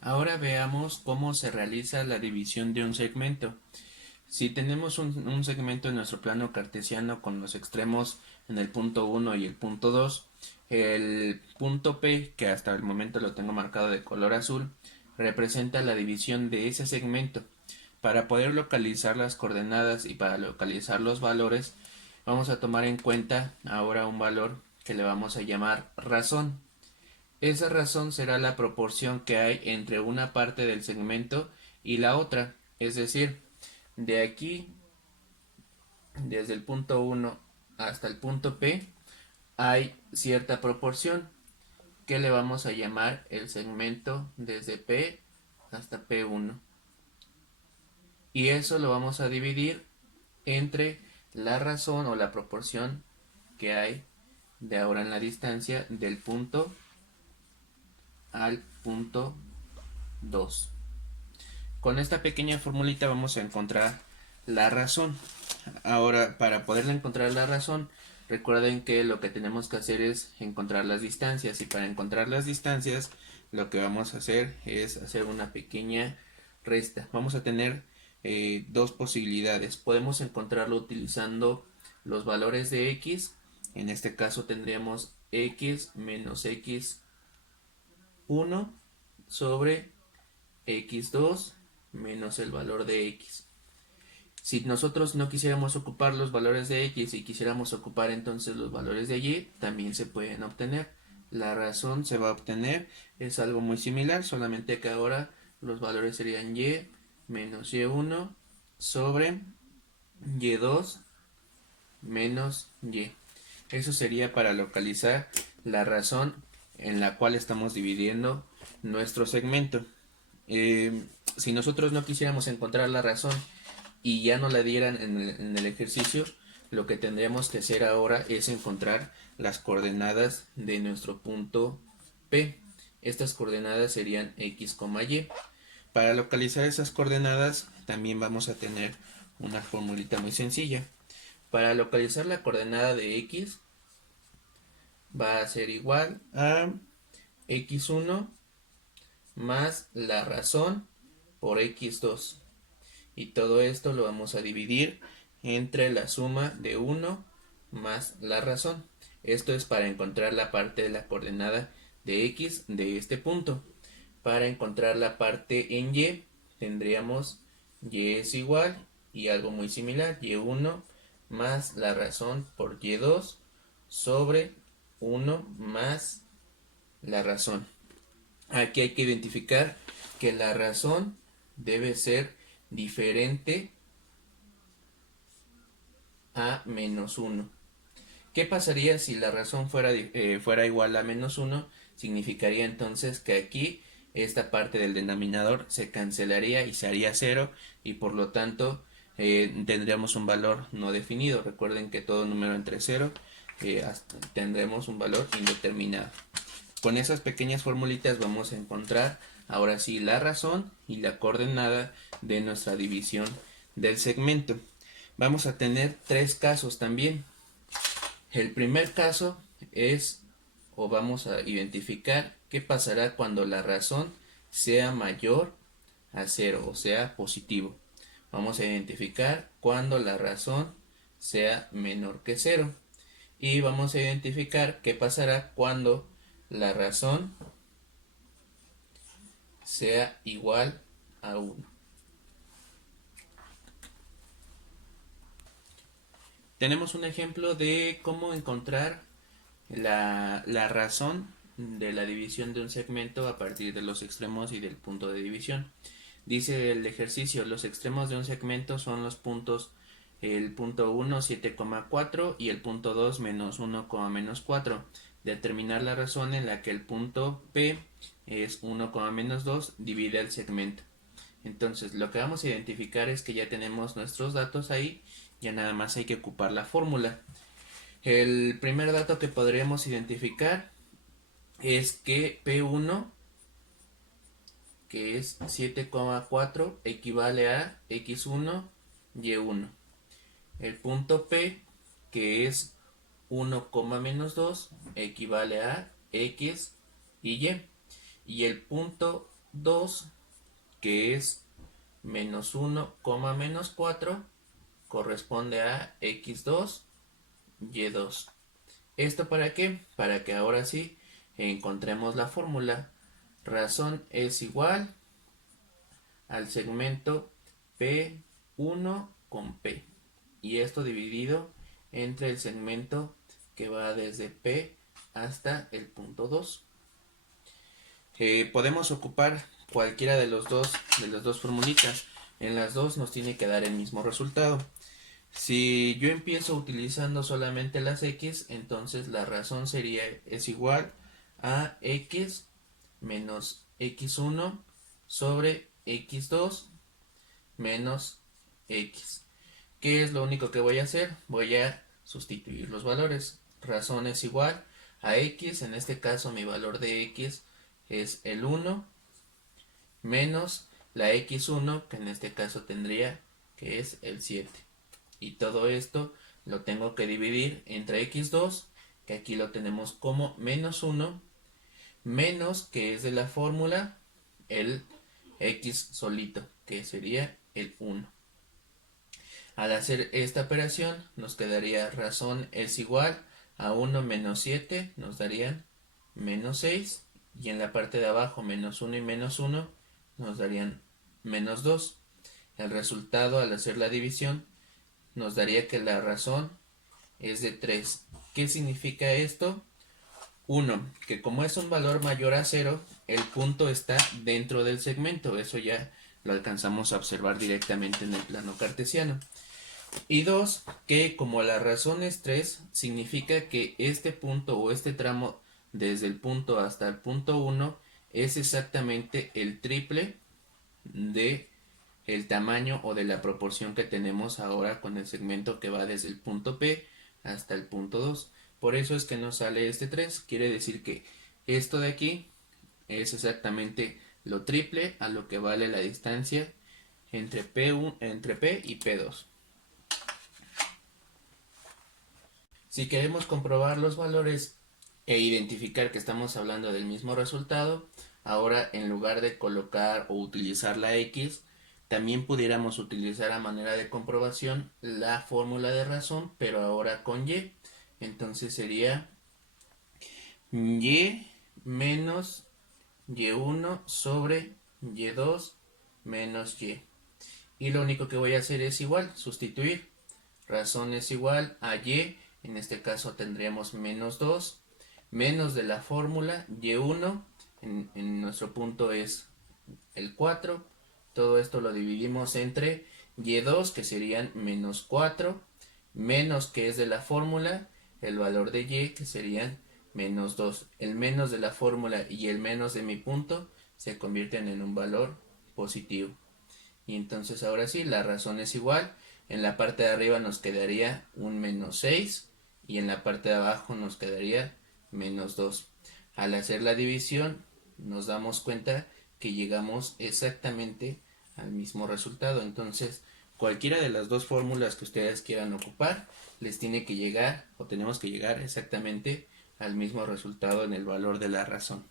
Ahora veamos cómo se realiza la división de un segmento. Si tenemos un segmento en nuestro plano cartesiano con los extremos en el punto 1 y el punto 2, el punto P, que hasta el momento lo tengo marcado de color azul, representa la división de ese segmento. Para poder localizar las coordenadas y para localizar los valores, vamos a tomar en cuenta ahora un valor que le vamos a llamar razón. Esa razón será la proporción que hay entre una parte del segmento y la otra, es decir, de aquí, desde el punto 1 hasta el punto P, hay cierta proporción que le vamos a llamar el segmento desde P hasta P1. Y eso lo vamos a dividir entre la razón o la proporción que hay de ahora en la distancia del punto al punto 2. Con esta pequeña formulita vamos a encontrar la razón. Ahora, para poderle encontrar la razón, recuerden que lo que tenemos que hacer es encontrar las distancias. Y para encontrar las distancias, lo que vamos a hacer es hacer una pequeña resta. Vamos a tener dos posibilidades. Podemos encontrarlo utilizando los valores de x. En este caso tendríamos x menos x1 sobre x2 menos el valor de x. Si nosotros no quisiéramos ocupar los valores de x y quisiéramos ocupar entonces los valores de y, también se pueden obtener. La razón se va a obtener, es algo muy similar, solamente que ahora los valores serían y menos y1 sobre y2 menos y. Eso sería para localizar la razón en la cual estamos dividiendo nuestro segmento. Si nosotros no quisiéramos encontrar la razón y ya no la dieran en el ejercicio, lo que tendríamos que hacer ahora es encontrar las coordenadas de nuestro punto P. Estas coordenadas serían x, y. Para localizar esas coordenadas también vamos a tener una formulita muy sencilla. Para localizar la coordenada de x va a ser igual a x1 más la razón por x2. Y todo esto lo vamos a dividir entre la suma de 1 más la razón. Esto es para encontrar la parte de la coordenada de x de este punto. Para encontrar la parte en y, tendríamos y es igual y algo muy similar, y1 más la razón por y2 sobre 1 más la razón. Aquí hay que identificar que la razón debe ser diferente a menos 1. ¿Qué pasaría si la razón fuera igual a menos 1? Significaría entonces que aquí esta parte del denominador se cancelaría y se haría 0 y por lo tanto tendríamos un valor no definido. Recuerden que todo número entre 0 tendremos un valor indeterminado. Con esas pequeñas formulitas vamos a encontrar ahora sí la razón y la coordenada de nuestra división del segmento. Vamos a tener tres casos también. El primer caso es, o vamos a identificar qué pasará cuando la razón sea mayor a 0, o sea, positivo. Vamos a identificar cuando la razón sea menor que 0. Y vamos a identificar qué pasará cuando la razón sea igual a 1. Tenemos un ejemplo de cómo encontrar la razón de la división de un segmento a partir de los extremos y del punto de división. Dice el ejercicio, los extremos de un segmento son los puntos, el punto 1, 7,4 y el punto 2, menos 1, menos 4. Determinar la razón en la que el punto P es 1, menos 2 divide el segmento. Entonces lo que vamos a identificar es que ya tenemos nuestros datos ahí, ya nada más hay que ocupar la fórmula. El primer dato que podríamos identificar es que P1, que es 7,4, equivale a X1, Y1. El punto P, que es 1, menos 2, equivale a X y Y. Y el punto 2, que es menos 1, menos 4, corresponde a x2, y2. ¿Esto para qué? Para que ahora sí encontremos la fórmula. Razón es igual al segmento P1 con P. Y esto dividido entre el segmento que va desde P hasta el punto 2. Podemos ocupar cualquiera de las dos formulitas. En las dos nos tiene que dar el mismo resultado. Si yo empiezo utilizando solamente las x, entonces la razón es igual a x menos x1 sobre x2 menos x. ¿Qué es lo único que voy a hacer? Voy a sustituir los valores. Razón es igual a x, en este caso mi valor de x es el 1, menos la x1, que en este caso tendría que es el 7. Y todo esto lo tengo que dividir entre x2, que aquí lo tenemos como menos 1, menos, que es de la fórmula, el x solito, que sería el 1. Al hacer esta operación nos quedaría razón es igual a 1 menos 7, nos darían menos 6, y en la parte de abajo menos 1 y menos 1 nos darían menos 2. El resultado al hacer la división nos daría que la razón es de 3. ¿Qué significa esto? 1, que como es un valor mayor a 0, el punto está dentro del segmento. Eso ya lo alcanzamos a observar directamente en el plano cartesiano. Y 2, que como la razón es 3, significa que este punto o este tramo desde el punto hasta el punto 1 es exactamente el triple de el tamaño o de la proporción que tenemos ahora con el segmento que va desde el punto P hasta el punto 2. Por eso es que nos sale este 3. Quiere decir que esto de aquí es exactamente lo triple a lo que vale la distancia entre P y P2. Si queremos comprobar los valores e identificar que estamos hablando del mismo resultado, ahora en lugar de colocar o utilizar la x, también pudiéramos utilizar a manera de comprobación la fórmula de razón, pero ahora con y. Entonces sería y menos y1 sobre y2 menos y. Y lo único que voy a hacer es igual, sustituir. Razón es igual a y, en este caso tendríamos menos 2, menos de la fórmula y1, en nuestro punto es el 4, todo esto lo dividimos entre y2, que serían menos 4, menos, que es de la fórmula, el valor de y, que serían menos 2. El menos de la fórmula y el menos de mi punto se convierten en un valor positivo. Y entonces ahora sí, la razón es igual. En la parte de arriba nos quedaría un menos 6 y en la parte de abajo nos quedaría menos 2. Al hacer la división nos damos cuenta que llegamos exactamente al mismo resultado. Entonces, cualquiera de las dos fórmulas que ustedes quieran ocupar, les tiene que llegar o tenemos que llegar exactamente al mismo resultado en el valor de la razón.